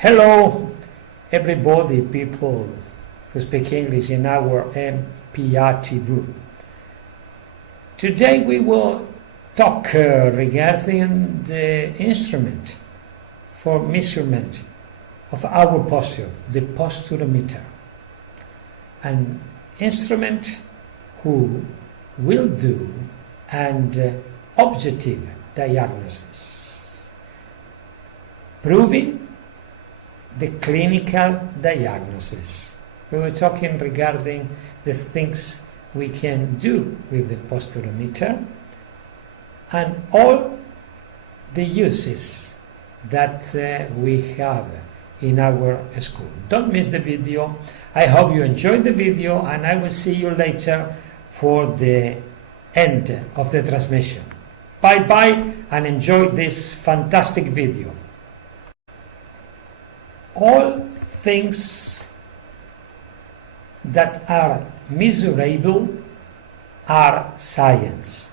Hello, everybody, people who speak English in our MPRT group. Today we will talk regarding the instrument for measurement of our posture, the posturometer. An instrument who will do an objective diagnosis, proving the clinical diagnosis. We were talking regarding the things we can do with the posturometer and all the uses that we have in our school. Don't miss the video. I hope you enjoyed the video, and I will see you later for the end of the transmission. Bye bye, and enjoy this fantastic video. All things that are measurable are science,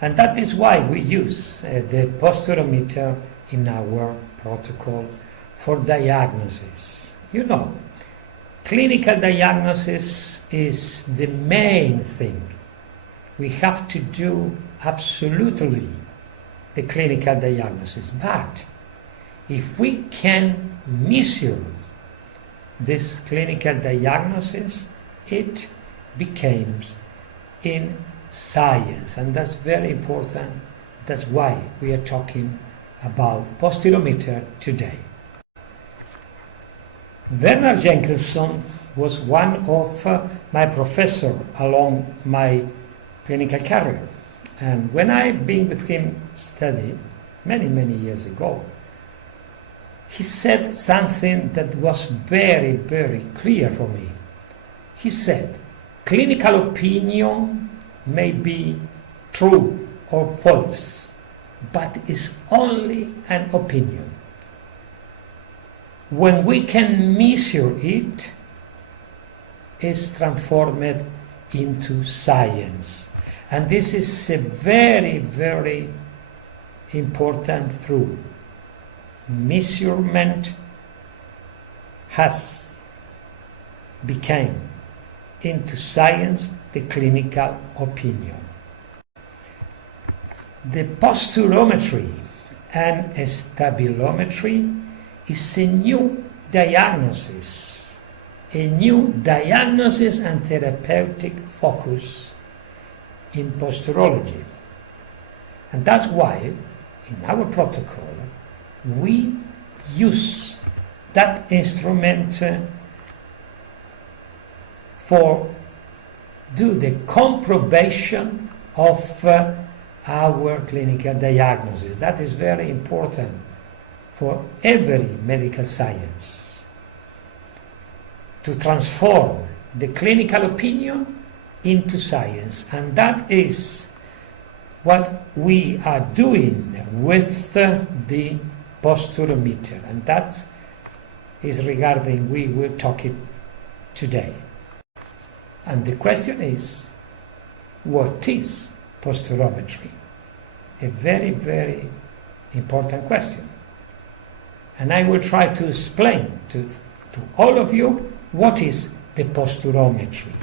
and that is why we use the posturometer in our protocol for diagnosis. You know, clinical diagnosis is the main thing. We have to do absolutely the clinical diagnosis, but if we can measure this clinical diagnosis, it becomes in science, and that's very important. That's why we are talking about posturometer today. Werner Jenkinson was one of my professors along my clinical career, and when I've been with him study many years ago, he said something that was very clear for me. He said, clinical opinion may be true or false, but it's only an opinion. When we can measure it, it's transformed into science. And this is a very important truth. Measurement has become into science the clinical opinion. The posturometry and stabilometry is a new diagnosis and therapeutic focus in posturology. And that's why in our protocol we use that instrument for do the compromission of our clinical diagnosis. That is very important for every medical science, to transform the clinical opinion into science, and that is what we are doing with the posturometer, and that is regarding we will talk it today. And the question is, what is posturometry? A very important question, and I will try to explain to all of you what is the posturometry.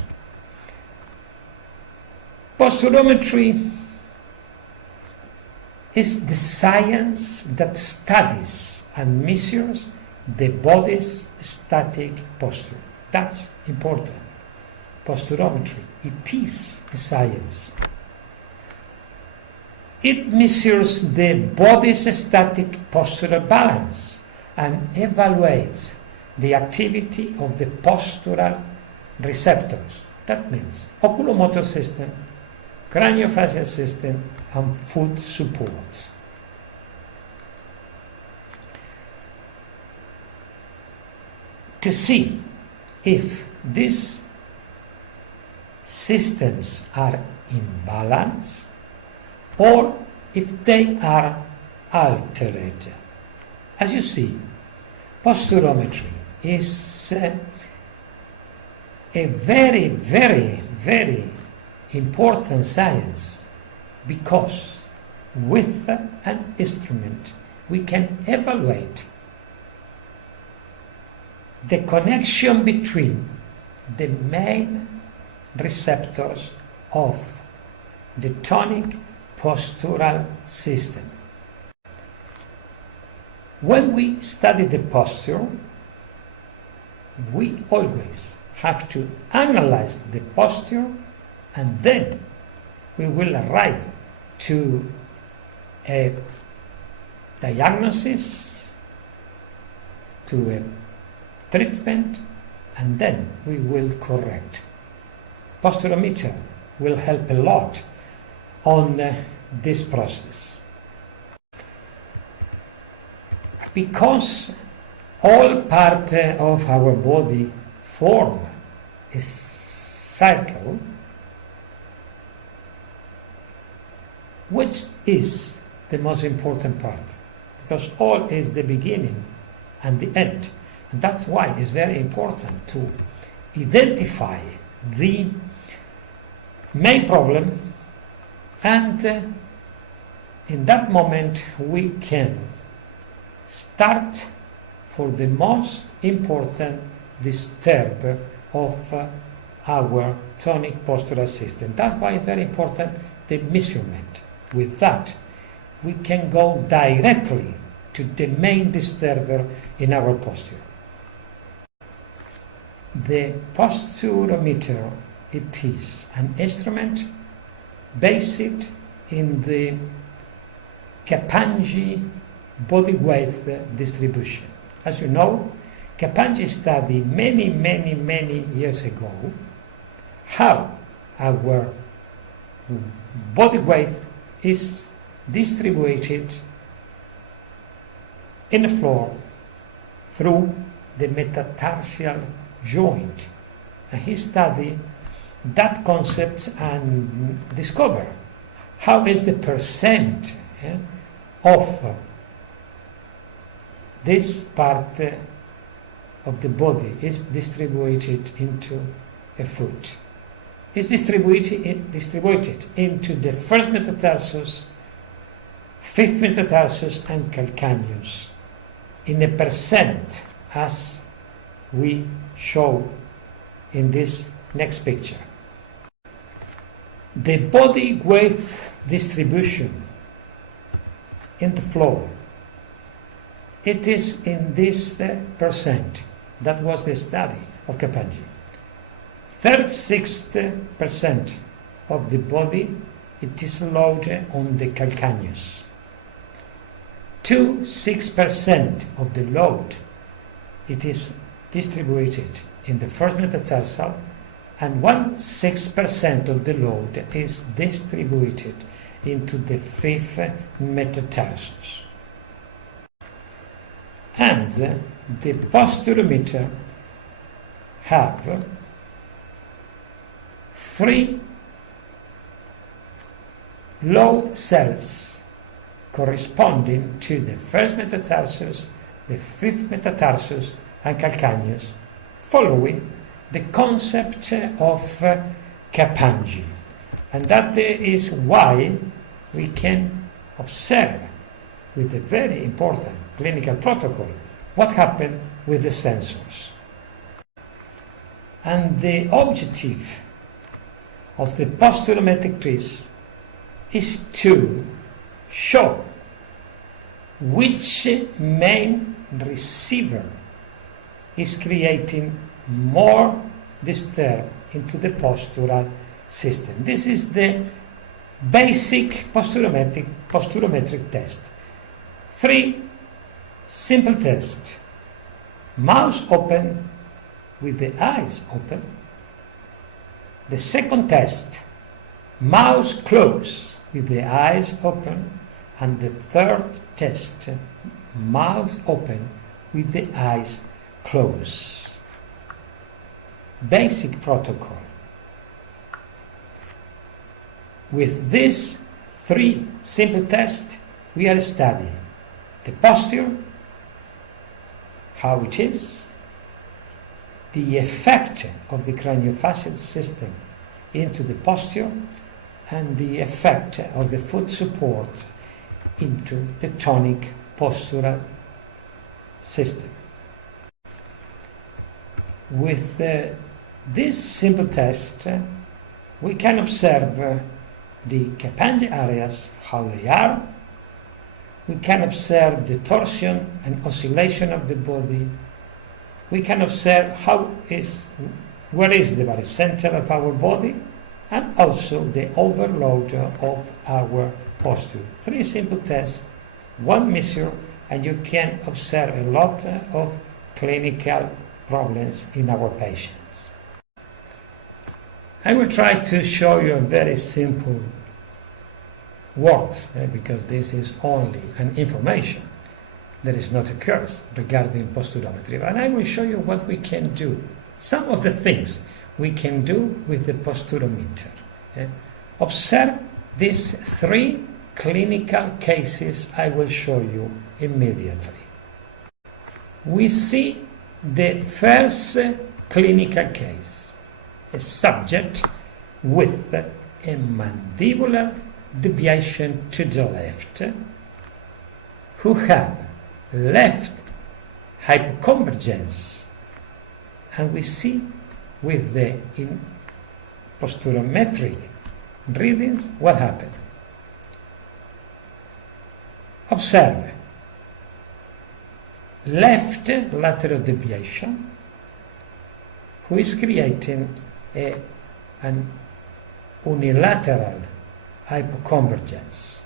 Posturometry is the science that studies and measures the body's static posture. That's important. Posturometry, it is a science. It measures the body's static postural balance and evaluates the activity of the postural receptors. That means oculomotor system, craniofacial system, and foot support. To see if these systems are in balance or if they are altered. As you see, posturometry is a very important science, because with an instrument we can evaluate the connection between the main receptors of the tonic postural system. When we study the posture, we always have to analyze the posture, and then we will arrive to a diagnosis, to a treatment, and then we will correct. Posturometer will help a lot on this process. Because all parts of our body form a circle, which is the most important part, because all is the beginning and the end. And that's why it's very important to identify the main problem, and in that moment we can start for the most important disturb of our tonic postural system. That's why it's very important the measurement. With that, we can go directly to the main disturber in our posture. The posturometer, it is an instrument based in the Capanghi body weight distribution. As you know, Capanghi studied many years ago how our body weight is distributed in the floor through the metatarsal joint. And he studied that concept and discovered how is the percent of this part of the body is distributed into a foot. It's distributed into the first metatarsus, fifth metatarsus, and calcaneus in a percent, as we show in this next picture. The body weight distribution in the floor, it is in this percent. That was the study of Capanghi. 36% of the body, it is loaded on the calcaneus. 6% of the load, it is distributed in the first metatarsal, and 6% of the load is distributed into the fifth metatarsus. And the posturometer have 3 load cells corresponding to the first metatarsus, the fifth metatarsus, and calcaneus, following the concept of Capanghi. And that is why we can observe with a very important clinical protocol what happened with the sensors. And the objective of the posturometric test is to show which main receiver is creating more disturb into the postural system. This is the basic posturometric test. 3 simple tests. Mouth open with the eyes open. The second test, mouth closed with the eyes open. And the third test, mouth open with the eyes closed. Basic protocol. With these 3 simple tests, we are studying the posture, how it is, the effect of the craniofacial system into the posture, and the effect of the foot support into the tonic postural system. with this simple test, we can observe the capanje areas, how they are. We can observe the torsion and oscillation of the body. We can observe where is the barycenter of our body, and also the overload of our posture. 3 simple tests, 1 measure, and you can observe a lot of clinical problems in our patients. I will try to show you a very simple words, because this is only an information. There is not a curse regarding posturometry, but I will show you what we can do. Some of the things we can do with the posturometer. Observe these 3 clinical cases I will show you immediately. We see the first clinical case, a subject with a mandibular deviation to the left, who have left hypoconvergence, and we see with the posturometric readings what happened. Observe left lateral deviation, who is creating an unilateral hypoconvergence.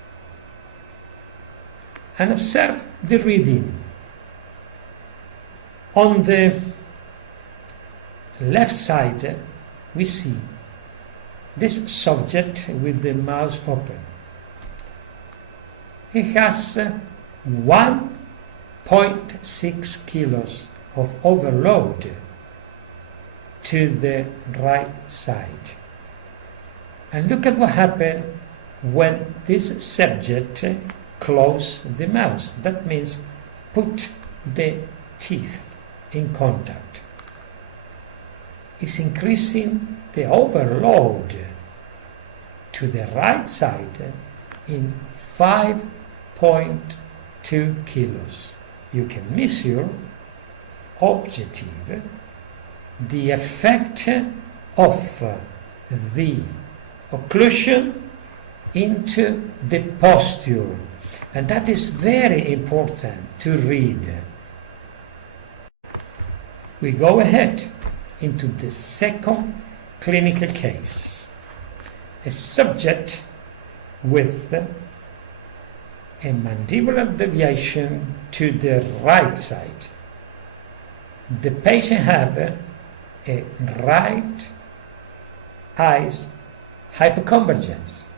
And observe the reading. On the left side, we see this subject with the mouth open. He has 1.6 kilos of overload to the right side. And look at what happened when this subject closed the mouth. That means put the teeth in contact. It's increasing the overload to the right side in 5.2 kilos. You can measure objective the effect of the occlusion into the posture, and that is very important to read. We go ahead into the second clinical case, a subject with a mandibular deviation to the right side. The patient have a right eyes hypoconvergence,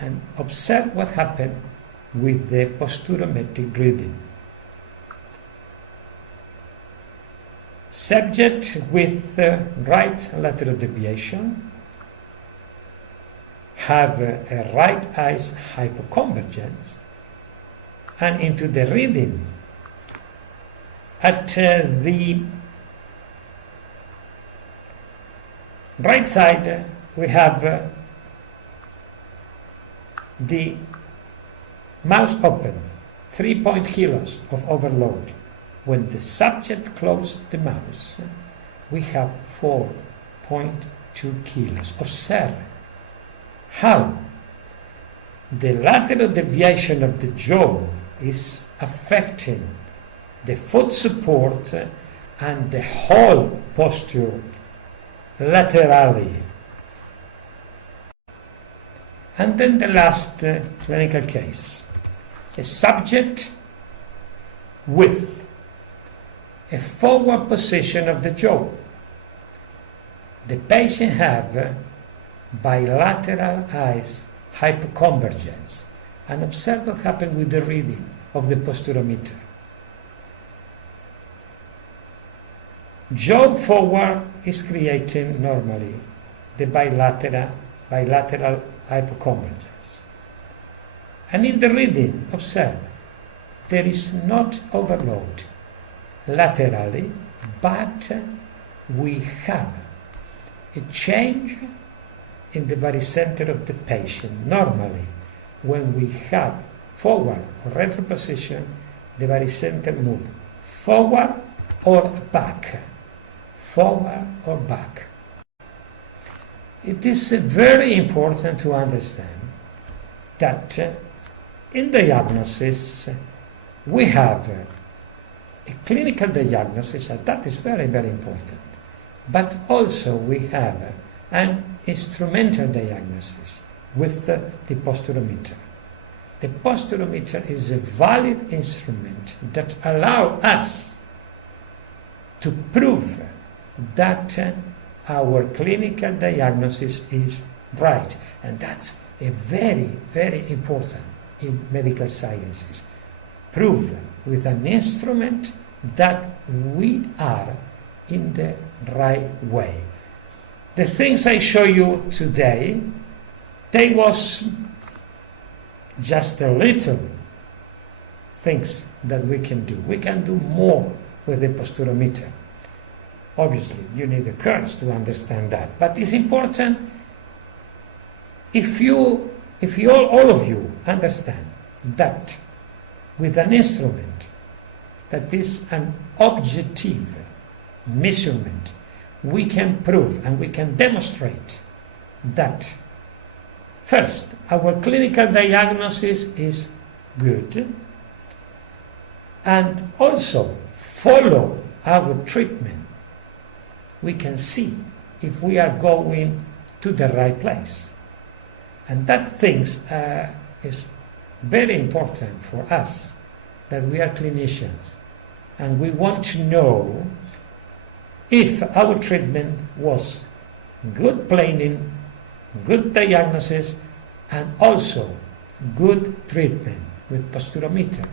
and observe what happened with the posturometric reading. Subject with right lateral deviation have a right eyes hypoconvergence, and into the reading at the right side we have the mouth open, 3 kilos of overload. When the subject closed the mouth, we have 4.2 kilos. Observe how the lateral deviation of the jaw is affecting the foot support and the whole posture laterally. And then the last clinical case, a subject with a forward position of the jaw. The patient have bilateral eyes hypoconvergence, and observe what happened with the reading of the posturometer. Jaw forward is creating normally the bilateral hypoconvergence. And in the reading, observe, there is not overload laterally, but we have a change in the barycenter of the patient. Normally, when we have forward or retro position, the barycenter move forward or back. forward or back. It is very important to understand that in diagnosis we have a clinical diagnosis, and that is very, very important. But also we have an instrumental diagnosis with the posturometer. The posturometer is a valid instrument that allows us to prove that our clinical diagnosis is right. And that's a very, very important in medical sciences. Prove with an instrument that we are in the right way. The things I show you today, they was just a little things that we can do. We can do more with the posturometer. Obviously, you need a course to understand that. But it's important if all of you understand that with an instrument that is an objective measurement, we can prove and we can demonstrate that first, our clinical diagnosis is good, and also follow our treatment. We can see if we are going to the right place. And that things is very important for us, that we are clinicians and we want to know if our treatment was good planning, good diagnosis, and also good treatment with posturometer.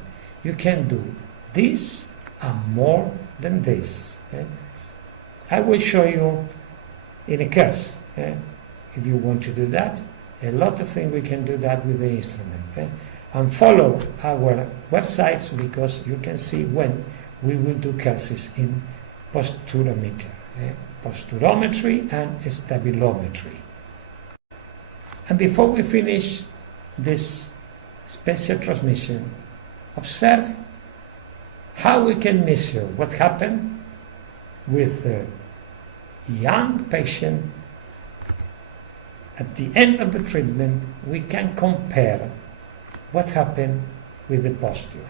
You can do this and more than this. I will show you in a course, if you want to do that. A lot of things we can do that with the instrument. And follow our websites, because you can see when we will do courses in posturometer, posturometry and stabilometry. And before we finish this special transmission, observe how we can measure what happened with a young patient. At the end of the treatment, we can compare what happened with the posture.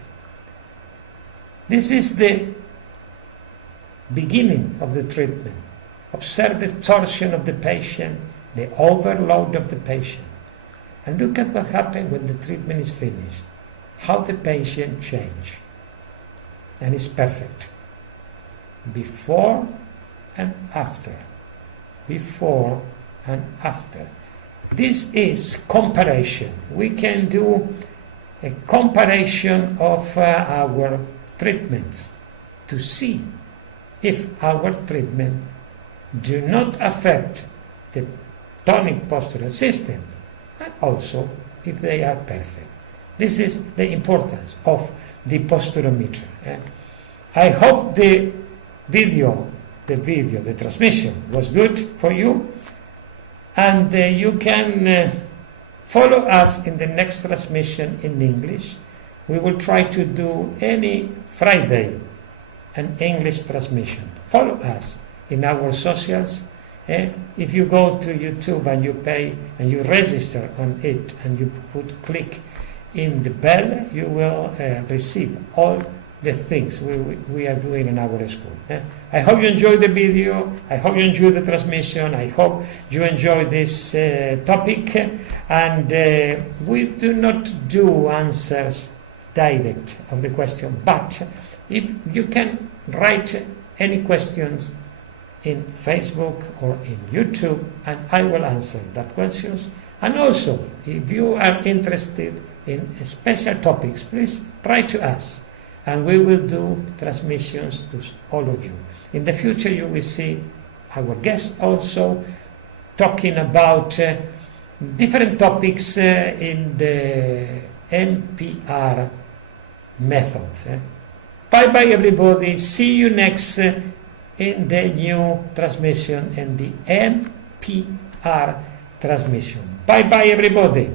This is the beginning of the treatment. Observe the torsion of the patient, the overload of the patient, and look at what happened when the treatment is finished, how the patient changed. And it's perfect. Before and after. Before and after. This is comparison. We can do a comparison of our treatments to see if our treatment do not affect the tonic postural system, and also if they are perfect. This is the importance of the posturometer. I hope the transmission was good for you, and you can follow us in the next transmission in English. We will try to do any Friday an English transmission. Follow us in our socials. If you go to YouTube and you pay and you register on it and you click in the bell, you will receive all the things we are doing in our school. I hope you enjoyed the video. I hope you enjoyed the transmission. I hope you enjoyed this topic. And we do not do answers direct of the question, but if you can write any questions in Facebook or in YouTube, and I will answer that questions. And also, if you are interested in special topics, please write to us, and we will do transmissions to all of you. In the future, you will see our guests also talking about different topics in the MPR method. Bye-bye, everybody. See you next in the new transmission and the MPR transmission. Bye-bye, everybody.